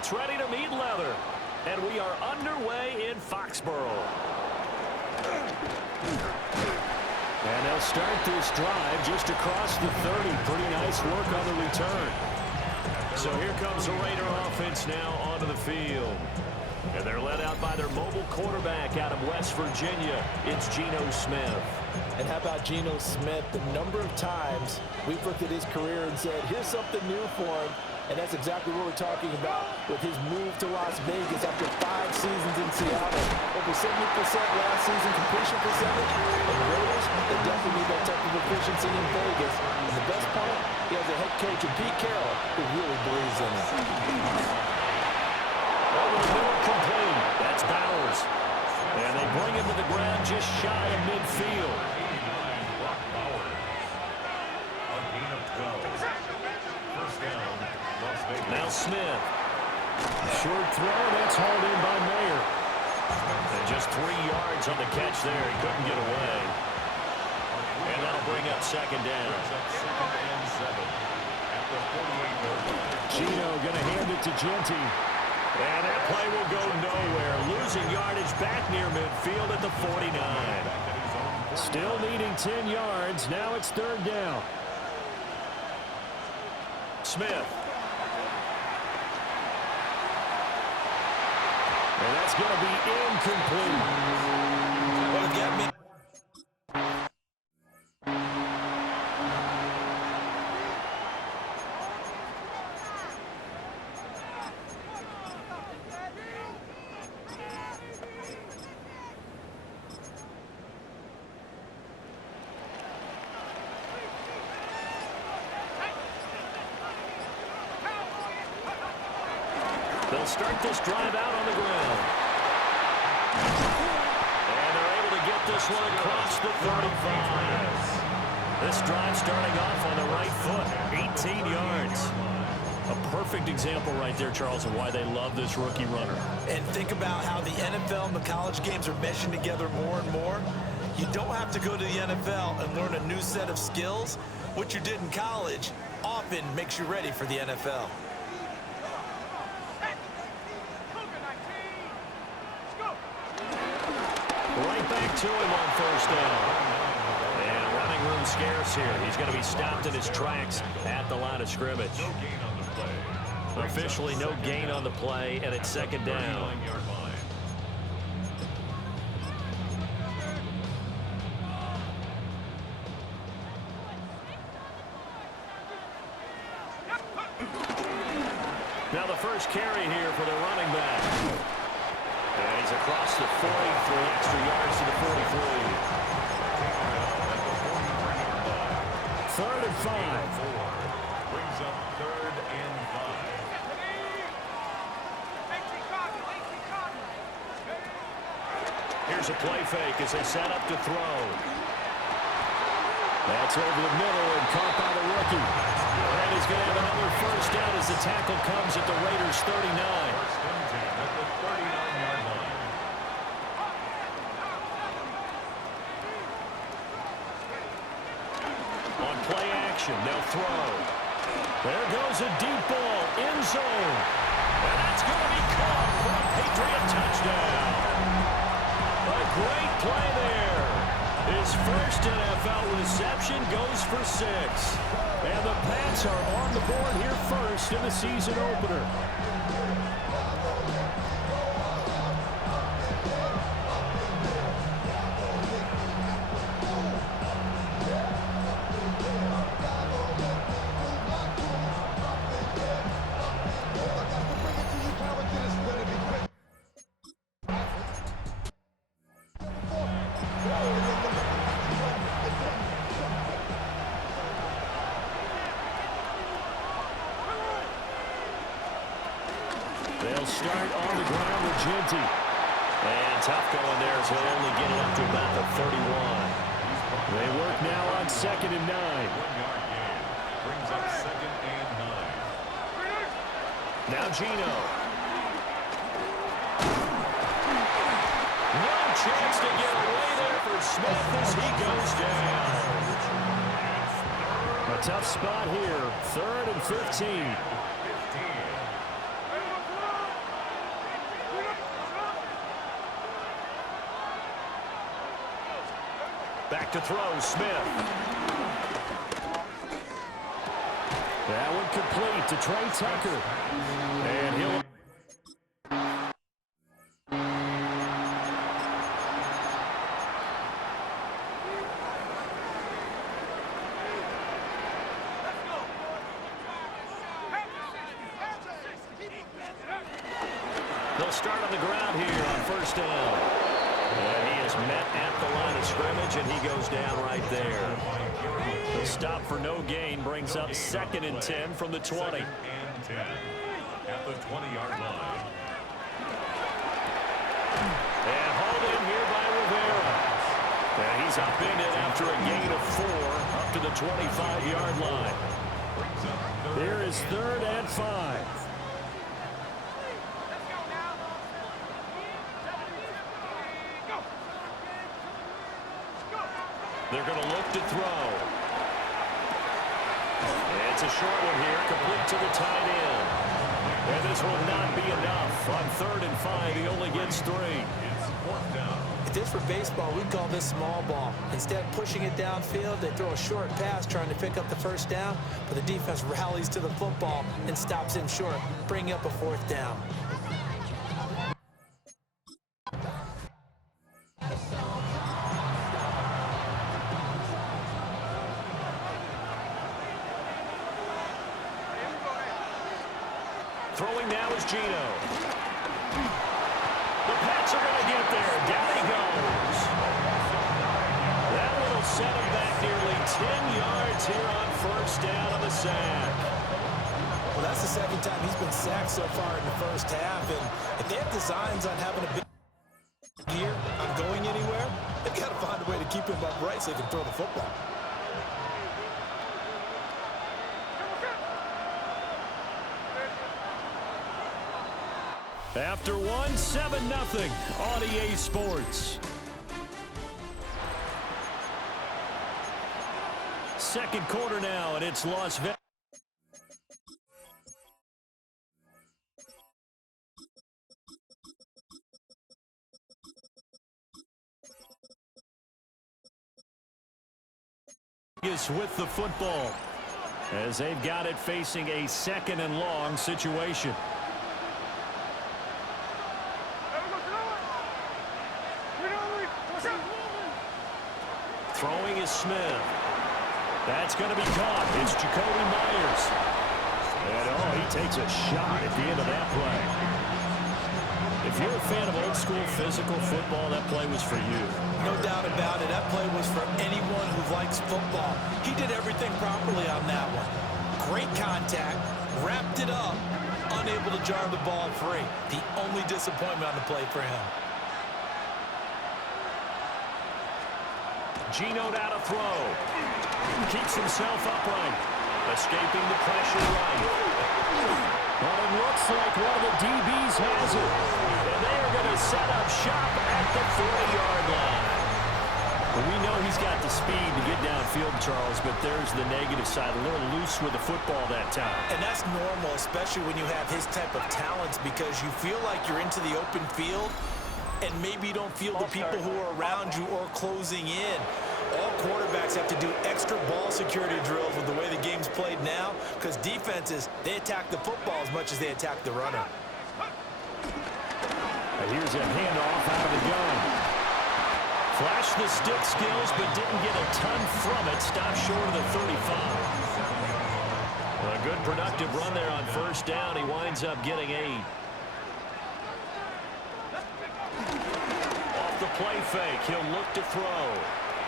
gets ready to meet leather. And we are underway in Foxborough. And they'll start this drive just across the 30. Pretty nice work on the return. So here comes the Raider offense now onto the field. And they're led out by their mobile quarterback out of West Virginia. It's Geno Smith. And how about Geno Smith? The number of times we've looked at his career and said, here's something new for him. And that's exactly what we're talking about with his move to Las Vegas after 5 seasons in Seattle. Over 70% last season completion percentage. And the Raiders, they definitely need that type of efficiency in Vegas. And the best part, he has a head coach in Pete Carroll who really believes in it. Over the middle, complete. That's Bowers. And they bring him to the ground just shy of midfield. Now Smith. Short throw, that's hauled in by Mayer. And just 3 yards on the catch there. He couldn't get away. And that'll bring up second down. Geno going to hand it to Genty. And that play will go nowhere. Losing yardage back near midfield at the 49. Still needing 10 yards. Now it's third down. Smith. And that's going to be incomplete. Well, get me. They'll start this drive out on the ground. And they're able to get this one across the 35. This drive starting off on the right foot, 18 yards. A perfect example right there, Charles, of why they love this rookie runner. And think about how the NFL and the college games are meshing together more and more. You don't have to go to the NFL and learn a new set of skills. What you did in college often makes you ready for the NFL. Right back to him on first down. And running room scarce here. He's going to be stopped in his tracks at the line of scrimmage. Officially no gain on the play, and it's second down. Now the first carry here for the running back. And he's across the 40 for extra yards to the 43. 3rd and 5. Brings up 3rd and 5. Here's a play fake as they set up to throw. That's over the middle and caught by the rookie. And he's going to have another first down as the tackle comes at the Raiders' 39. First and 10 at the 39-yard line. On play action, they'll throw. There goes a deep ball, end zone. And that's going to be caught for a Patriot touchdown. A great play there. His first NFL reception goes for 6. And the Pats are on the board here first in the season opener. They'll start on the ground with Genty. And tough going there as he'll only get it up to about the 31. They work now on 2nd and 9. 1-yard gain. Brings up 2nd and 9. Now Geno. No chance to get away there for Smith as he goes down. A tough spot here. 3rd and 15. Back to throw, Smith. That one complete to Trey Tucker. And he'll... They'll start on the ground here on first down. And he is met at the line of scrimmage, and he goes down right there. The stop for no gain brings up 2nd and 10 from the 20. 2nd and 10 at the 20-yard line. And hauled in here by Rivera. And he's up in it after a gain of 4 up to the 25-yard line. Here is 3rd and 5. They're going to look to throw. It's a short one here, complete to the tight end. And this will not be enough. On 3rd and 5, he only gets 3. It's 4th down. If this were baseball, we'd call this small ball. Instead of pushing it downfield, they throw a short pass trying to pick up the 1st down, but the defense rallies to the football and stops him short, bringing up a 4th down. Throwing now is Gino. The Pats are going to get there. Down he goes. That will set him back nearly 10 yards here on 1st down on the sack. Well, that's the 2nd time he's been sacked so far in the 1st half, and if they have designs on having a big year on going anywhere, they've got to find a way to keep him upright so they can throw the football. After one, 7-0 on EA Sports. 2nd quarter now, and it's Las Vegas. With the football, as they've got it facing a 2nd and long situation. Throwing is Smith. That's going to be caught. It's Jacoby Myers. And, oh, he takes a shot at the end of that play. If you're a fan of old-school physical football, that play was for you. No doubt about it. That play was for anyone who likes football. He did everything properly on that one. Great contact, wrapped it up, unable to jar the ball free. The only disappointment on the play for him. Gino now to throw. Keeps himself upright. Escaping the pressure right. Well, it looks like one of the DBs has it. And they are going to set up shop at the 40-yard line. Well, we know he's got the speed to get downfield, Charles, but there's the negative side. A little loose with the football that time. And that's normal, especially when you have his type of talents, because you feel like you're into the open field and maybe you don't feel the people who are around you or closing in. All quarterbacks have to do extra ball security drills with the way the game's played now, because defenses, they attack the football as much as they attack the runner. Here's a handoff out of the gun. Flashed the stick skills, but didn't get a ton from it. Stopped short of the 35. A good productive run there on 1st down. He winds up getting 8. Off the play fake, he'll look to throw.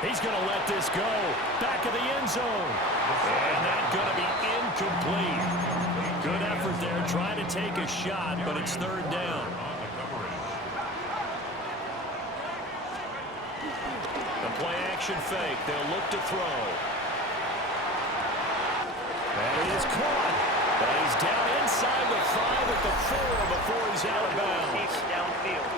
He's going to let this go. Back of the end zone. And that's going to be incomplete. Good effort there, trying to take a shot, but it's 3rd down. The play action fake. They'll look to throw. And he is caught. And he's down inside the 5 at the 4 before he's out of bounds. Downfield.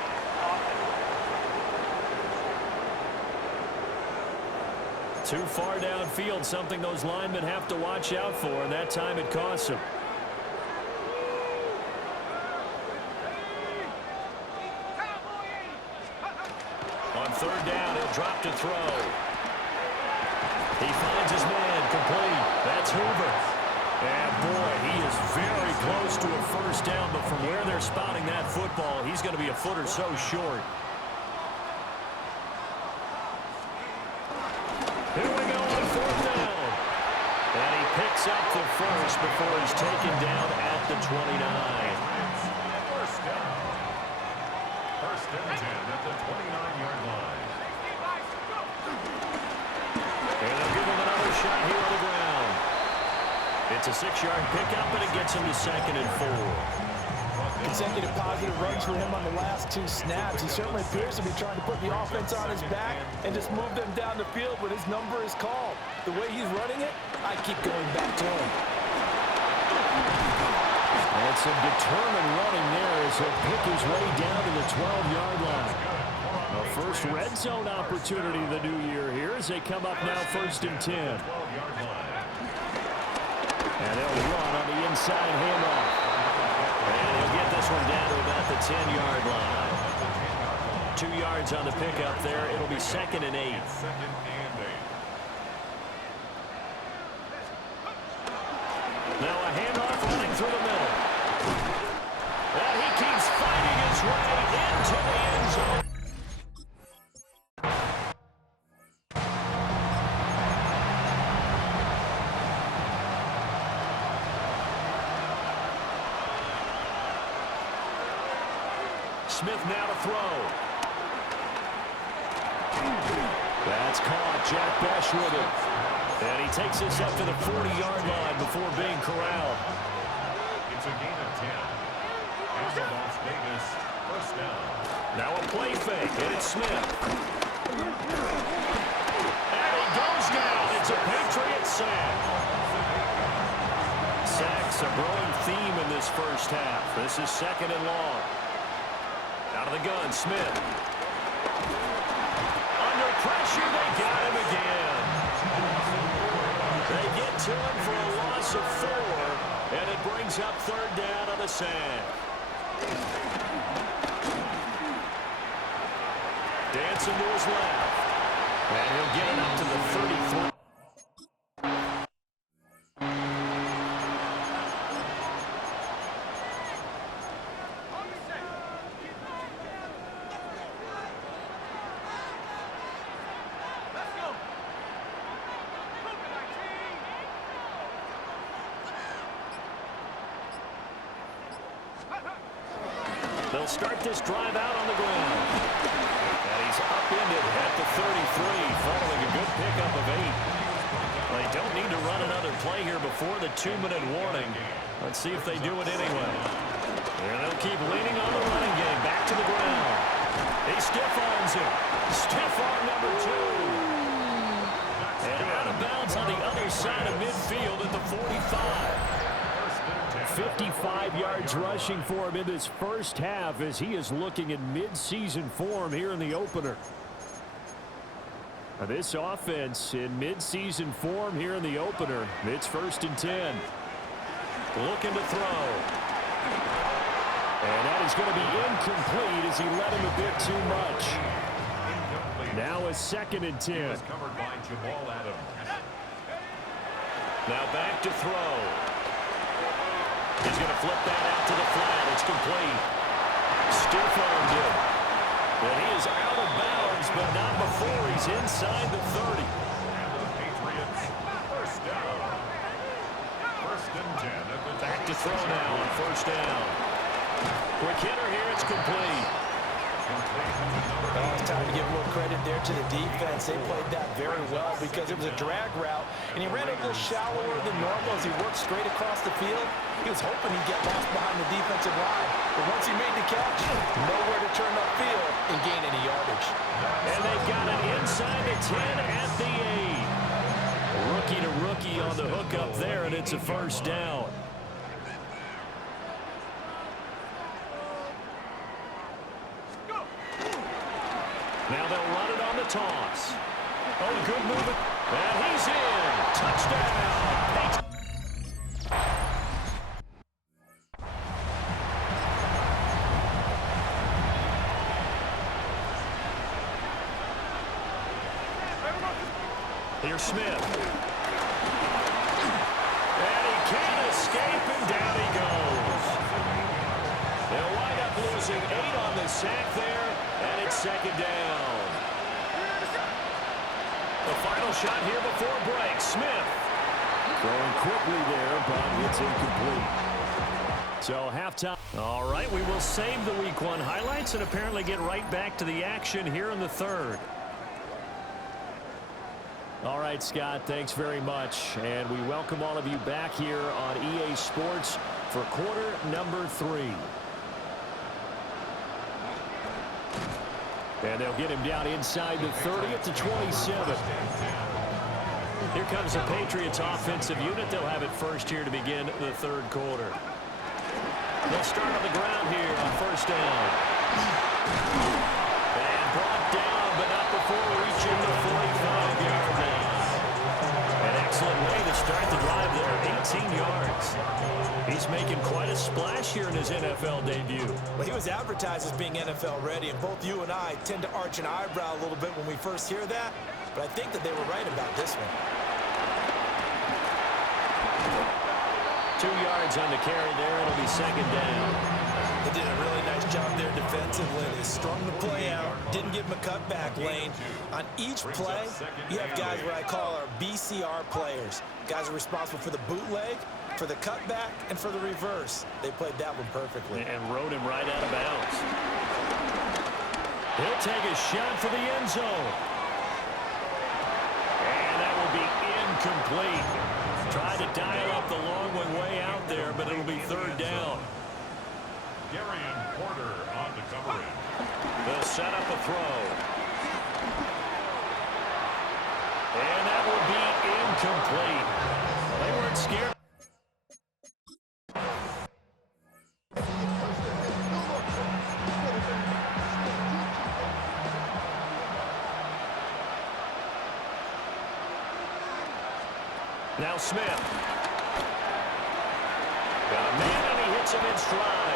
Too far downfield, something those linemen have to watch out for, and that time it costs them. On 3rd down, he'll drop to throw. He finds his man, complete. That's Hoover. And boy, he is very close to a first down, but from where they're spotting that football, he's going to be a foot or so short. Here we go on fourth down. And he picks up the first before he's taken down at the 29. First down. First and 10 at the 29-yard line. And they'll give him another shot here on the ground. It's a 6-yard pickup, and it gets him to 2nd and 4. Consecutive positive runs for him on the last 2 snaps. He certainly appears to be trying to put the offense on his back and just move them down the field when his number is called. The way he's running it, I keep going back to him. And some determined running there as he'll pick his way down to the 12-yard line. A first red zone opportunity the new year here as they come up now 1st and 10. And they'll run on the inside handoff. And he'll get this one down to about the 10-yard line. 2 yards on the pickup there. It'll be 2nd and 8. Now a handoff running through the middle. And he keeps fighting his way into the end zone. Smith now to throw. That's caught. Jack Bech with it. And he takes this up to the 40-yard line before being corralled. It's a gain of 10. Here's the Las Vegas first down. Now a play fake, and it's Smith. And he goes down. It's a Patriot sack. Sacks a growing theme in this first half. This is 2nd and long. Out of the gun, Smith. Under pressure, they got him again. They get to him for a loss of 4, and it brings up 3rd down on the sack. Dancing to his left. And he'll get it up to the 33. They'll start this drive out on the ground. And he's upended at the 33, following a good pickup of 8. They don't need to run another play here before the 2-minute warning. Let's see if they do it anyway. And they'll keep leaning on the running game. Back to the ground. He stiff-arms him. Stiff arm number 2. And out of bounds on the other side of midfield at the 45. 55 yards rushing for him in this first half as he is looking in mid-season form here in the opener. Now this offense in mid-season form here in the opener. It's 1st and 10. Looking to throw. And that is going to be incomplete as he led him a bit too much. Now a 2nd and 10. Covered by Jamal Adams. Now back to throw. He's going to flip that out to the flat. It's complete. Stiff-armed him. And he is out of bounds, but not before he's inside the 30. And the Patriots first down. 1st and 10. Back to throw now on 1st down. Quick hitter here. It's complete. Oh, it's time to give a little credit there to the defense. They played that very well because it was a drag route, and he ran a little shallower than normal as he worked straight across the field. He was hoping he'd get lost behind the defensive line, but once he made the catch, nowhere to turn upfield and gain any yardage. And they've got it inside the 10 at the 8. Rookie to rookie on the hook up there, and it's a 1st down. Now they'll run it on the toss. Oh, good movement. And he's in. Touchdown. Here's Smith. And he can't escape, and down he goes. They'll wind up losing 8 on the sack there, and it's second down. The final shot here before break. Smith. Throwing quickly there, but it's incomplete. So halftime. All right, we will save the Week 1 highlights and apparently get right back to the action here in the third. All right, Scott, thanks very much. And we welcome all of you back here on EA Sports for quarter number 3. And they'll get him down inside the 30 at the 27. Here comes the Patriots offensive unit. They'll have it first here to begin the third quarter. They'll start on the ground here on first down. And brought down, but not before reaching the 45-yard line. An excellent way to start the drive there, 18 yards. He's making quite a splash here in his NFL debut. Well, he was advertised as being NFL ready, and both you and I tend to arch an eyebrow a little bit when we first hear that, but I think that they were right about this one. 2 yards on the carry there. It'll be second down. They did a really nice job there defensively. They strung the play out, didn't give him a cutback lane. On each play, you have guys what I call our BCR players. Guys are responsible for the bootleg, for the cutback, and for the reverse. They played that one perfectly. And rode him right out of bounds. He'll take a shot for the end zone. And that will be incomplete. Tried to dial up the long one way out there, but it'll be third down. Darian Porter on the coverage. They'll set up a throw. And that will be incomplete. They weren't scared. Now Smith. Got a man, and he hits him in stride.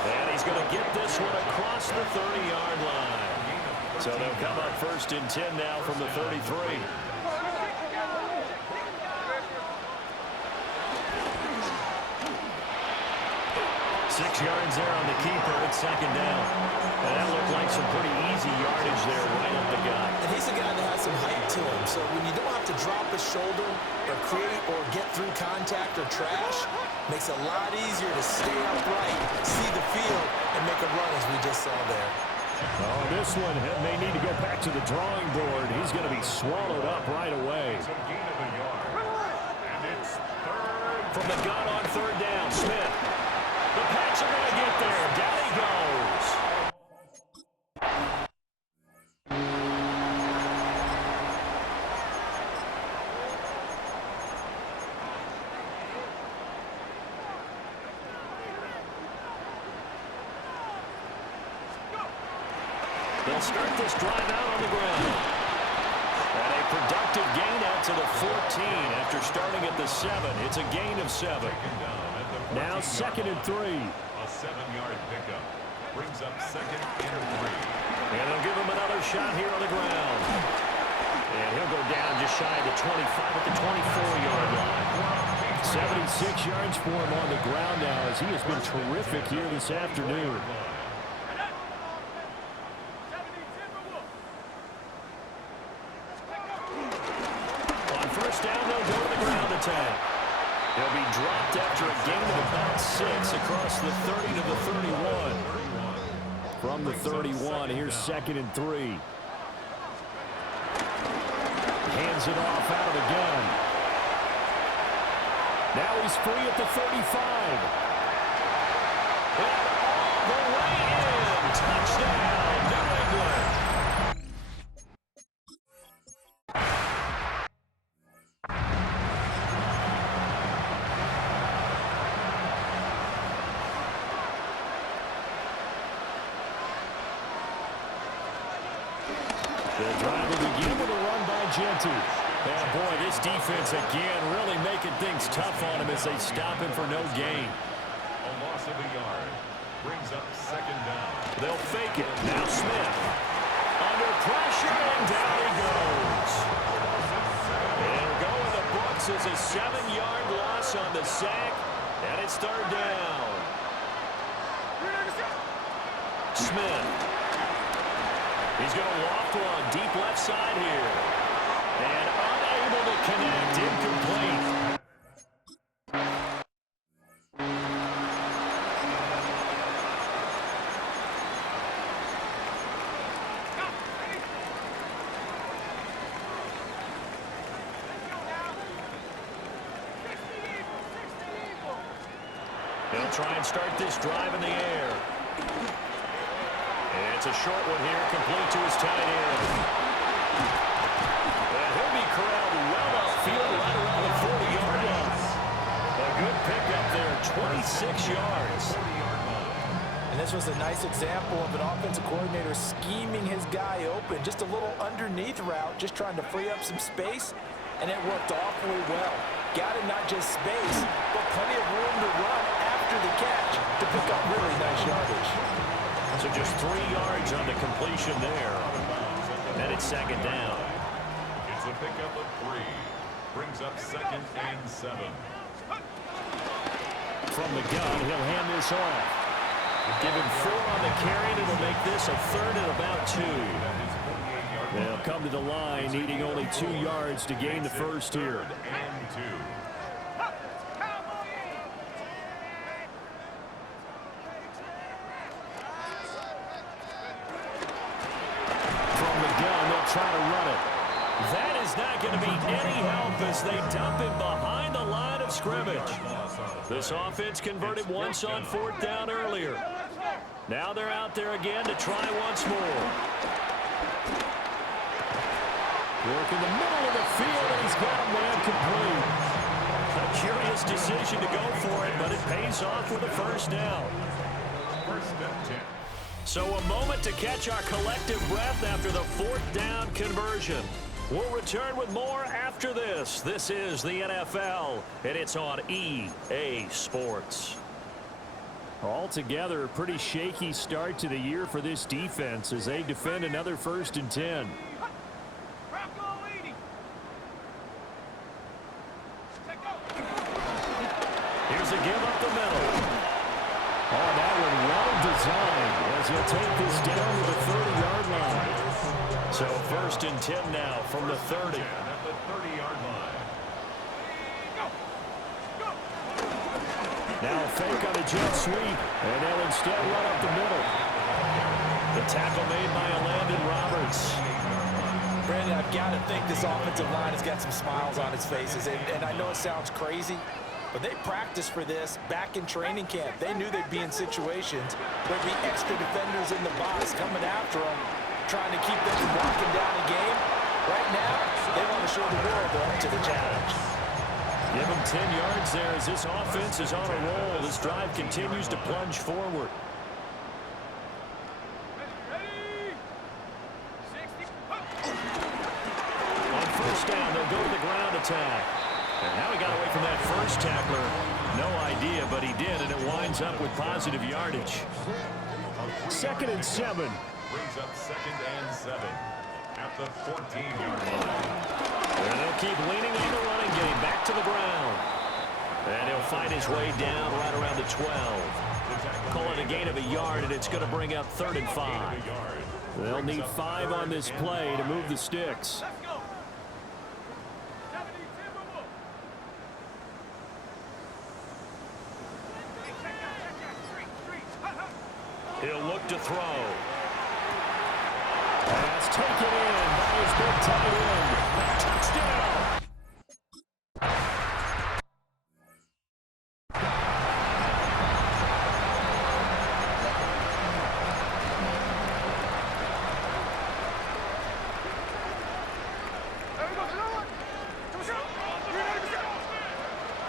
And he's going to get this one across the 30-yard line. So they'll come up first and 10 now from the 33. 6 yards there on the keeper. It's second down. And that looked like some pretty easy yardage there right up the gut. And he's a guy that has some height to him. So when you don't have to drop his shoulder or create or get through contact or trash, makes it a lot easier to stay upright, see the field, and make a run as we just saw there. Oh, this one may need to go back to the drawing board. He's going to be swallowed up right away. It's a gain of a yard. And it's third. From the gun on third down, Smith. The Pats are going to get there. Down he goes. They'll start this drive out on the ground. And a productive gain out to the 14 after starting at the 7. It's a gain of 7. Now second and 3. A 7-yard pickup brings up second and 3. And they'll give him another shot here on the ground. And he'll go down just shy of the 25 at the 24-yard line. 76 yards for him on the ground now as he has been terrific here this afternoon. On first down, they'll go to the ground attack. They'll be dropped after a gain of about 6 across the 30 to the 31. From the 31, here's second and 3. Hands it off out of the gun. Now he's free at the 35. And all the way in. Touchdown, New England. The drive will begin with a run by Genty. And boy, this defense again really making things tough on him as they stop him for no gain. A loss of a yard brings up second down. They'll fake it. Now Smith. Under pressure, and down he goes. forces a 7-yard loss on the sack, and it's third down. Smith. He's going to loft one deep left side here. And unable to connect. Incomplete. He'll try and start this drive in the air. And it's a short one here, complete to his tight end. And he'll be corralled well upfield right around the 40-yard line. A good pickup there, 26 yards. And this was a nice example of an offensive coordinator scheming his guy open. Just a little underneath route, just trying to free up some space. And it worked awfully well. Got him not just space, but plenty of room to run after the catch to pick up really nice yardage. So just 3 yards on the completion there. And it's second down. It's a pickup of 3. Brings up 2nd and 7. From the gun, he'll hand this off. Give him 4 on the carry, and it'll make this a 3rd and about 2. They'll come to the line, needing only 2 yards to gain the first here. And 2. Try to run it. That is not going to be any help as they dump him behind the line of scrimmage. This offense converted once on 4th down earlier. Now they're out there again to try once more. Work in the middle of the field, and he's got a man complete. A curious decision to go for it, but it pays off with a first down. First and 10. So a moment to catch our collective breath after the 4th down conversion. We'll return with more after this. This is the NFL, and it's on EA Sports. Altogether, a pretty shaky start to the year for this defense as they defend another 1st and 10. Here's a give up the middle. Oh, that one well designed as he'll take this down to the 30-yard line. So 1st and 10 now from the 30. At the 30-yard line. Now a fake on a jet sweep, and they'll instead run up the middle. The tackle made by Landon Roberts. Brandon, I've got to think this offensive line has got some smiles on its faces. And I know it sounds crazy, but they practiced for this back in training camp. They knew they'd be in situations where there'd be extra defenders in the box coming after them, trying to keep them from walking down the game. Right now, they want to show the world they're up to the challenge. Give them 10 yards there as this offense is on a roll. This drive continues to plunge forward. On 1st down, they'll go to the ground attack. And how he got away from that first tackler, no idea, but he did, and it winds up with positive yardage. 2nd and 7. Brings up 2nd and 7 at the 14-yard line. And they'll keep leaning on the running game, back to the ground. And he'll find his way down right around the 12. Call it a gain of a yard, and it's going to bring up 3rd and 5. They'll need 5 on this play to move the sticks. He'll look to throw. Pass taken in by his big tight end. Touchdown!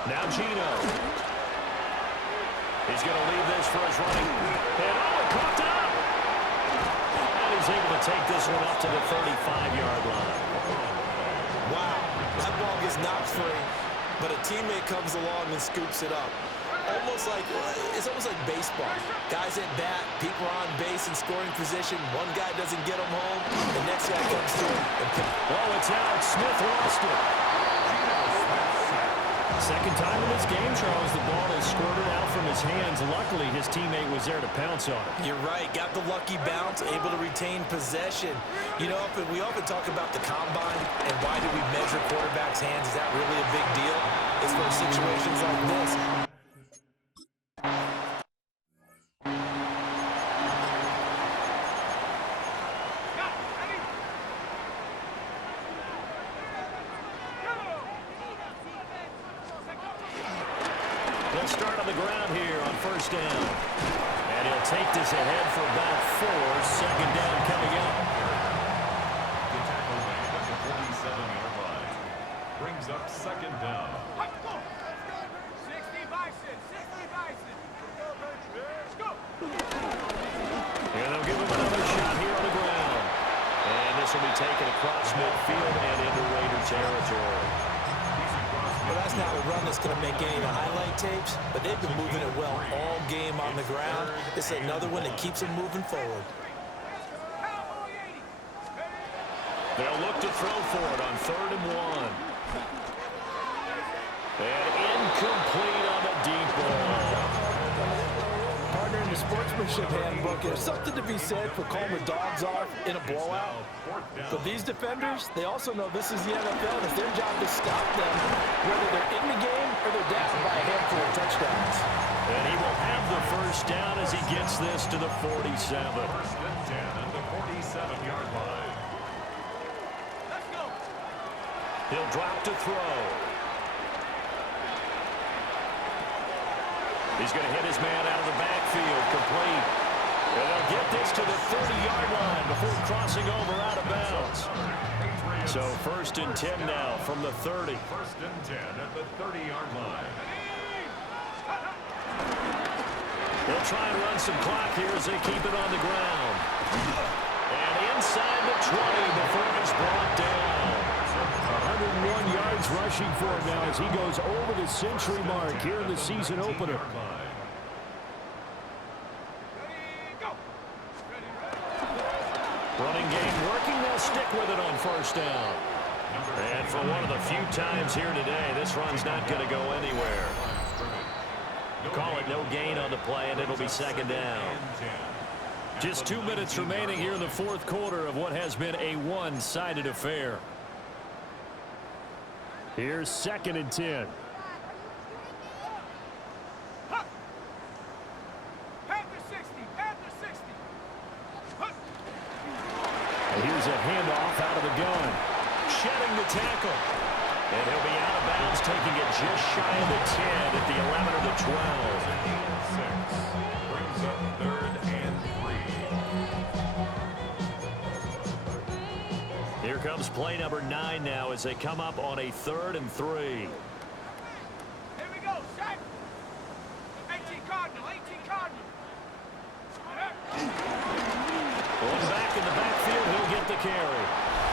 Now Gino. He's going to leave this for his running. And oh, it coughed up! And he's able to take this one up to the 35-yard line. Wow, that ball gets knocked free, but a teammate comes along and scoops it up. It's almost like baseball. Guys at bat, people are on base in scoring position. One guy doesn't get them home, the next guy comes through. Oh, it's out. Smith lost it. Second time in this game, Charles, the ball has squirted out from his hands. Luckily, his teammate was there to pounce on it. You're right. Got the lucky bounce, able to retain possession. You know, we often talk about the combine and why do we measure quarterbacks' hands. Is that really a big deal? It's for situations like this. They'll start on the ground here on first down. And he'll take this ahead for about 4. Second down coming up. The tackle made at the 47-yard line. Brings up second down. 60 Bison, 60 Bison. Let's go. And they'll give him another shot here on the ground. And this will be taken across midfield and into Raider territory. Well, that's not a run that's going to make any of the highlight tapes, but they've been moving it well all game on the ground. This is another one that keeps them moving forward. They'll look to throw for it on 3rd and 1. And incomplete on the deep ball. Partner, in the sportsmanship handbook, there's something to be said for calling the dogs off in a blowout. But these defenders, they also know this is the NFL, and it's their job to stop them, whether they're in the game or they're down by a handful of touchdowns. And he will have the first down as he gets this to the 47. First and 10 at the 47-yard line. Let's go. He'll drop to throw. He's going to hit his man out of the backfield, complete. And they'll get this to the 30-yard line before crossing over out of bounds. So first and 10 now from the 30. First and 10 at the 30-yard line. They'll try and run some clock here as they keep it on the ground. And inside the 20 before it's brought down. 101 yards rushing for him now as he goes over the century mark here in the season opener. Running game working, they'll stick with it on first down. And for one of the few times here today, this run's not going to go anywhere. Call it no gain on the play, and it'll be second down. Just 2 minutes remaining here in the fourth quarter of what has been a one-sided affair. Here's second and 10. And here's a handoff out of the gun. Shedding the tackle. And he'll be out of bounds, taking it just shy of the 10 at the 11 or the 12. Brings up 3rd and 3. Here comes play number 9 now as they come up on a 3rd and 3. Here we go, set. 18 Cardinal, 18 Cardinal. One back in the backfield, he'll get the carry.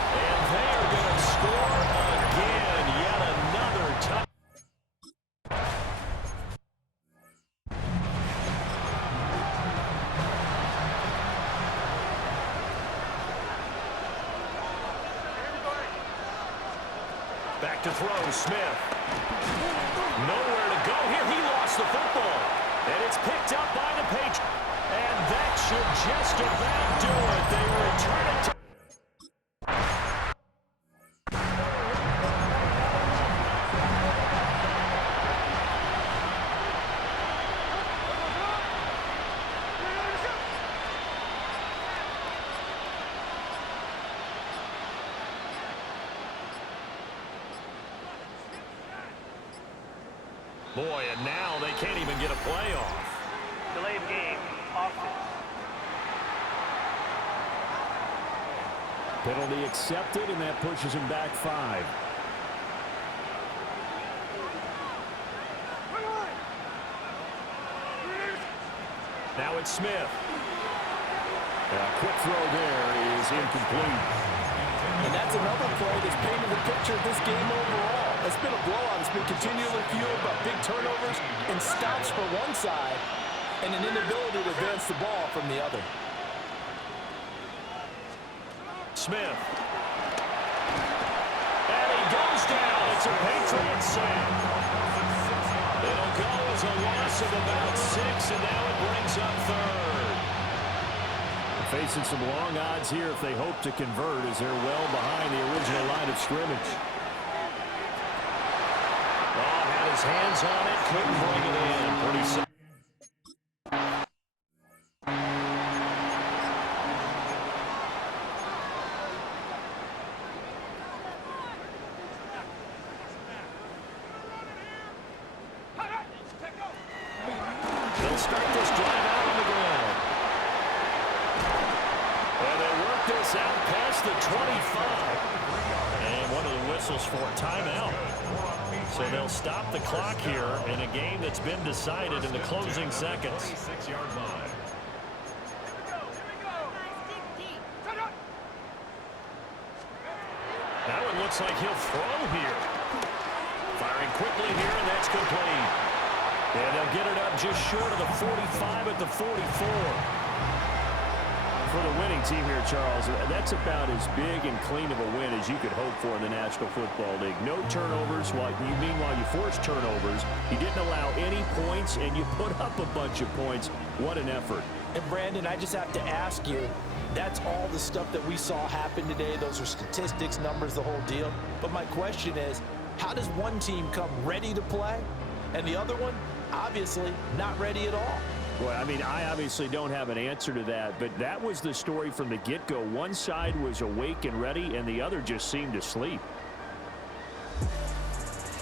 And they are going to score again. Yet another touchdown. Back to throw, Smith. Nowhere to go here. He lost the football. And it's picked up by the Patriots. And that should just about do it. They return it to... Boy, and now they can't even get a play off. Delay of game, offset. Penalty accepted, and that pushes him back 5. Now it's Smith. A quick throw there is incomplete. And that's another play that's painted the picture of this game overall. It's been a blowout. It's been continually fueled by big turnovers and stops for one side and an inability to advance the ball from the other. Smith. And he goes down. It's a Patriot sack. go is a loss of about 6, and now it brings up third. Facing some long odds here if they hope to convert, as they're well behind the original line of scrimmage. Oh, had his hands on it, couldn't bring it in. Pretty simple. They'll start this drive out on the ground. And they work this out past the 25. And one of the whistles for a timeout. So they'll stop the clock here in a game that's been decided in the closing seconds. 26-yard line. Now it looks like he'll throw here. Firing quickly here, and that's complete. And they'll get it up just short of the 45 at the 44. For the winning team here, Charles, that's about as big and clean of a win as you could hope for in the National Football League. No turnovers. Meanwhile, you forced turnovers. You didn't allow any points, and you put up a bunch of points. What an effort. And, Brandon, I just have to ask you, that's all the stuff that we saw happen today. Those are statistics, numbers, the whole deal. But my question is, how does one team come ready to play, and the other one, obviously, not ready at all? Well, I mean, I obviously don't have an answer to that, but that was the story from the get-go. One side was awake and ready, and the other just seemed to sleep.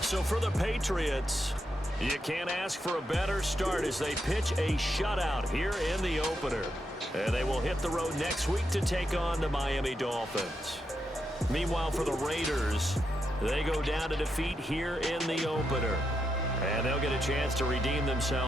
So for the Patriots, you can't ask for a better start as they pitch a shutout here in the opener. And they will hit the road next week to take on the Miami Dolphins. Meanwhile, for the Raiders, they go down to defeat here in the opener. And they'll get a chance to redeem themselves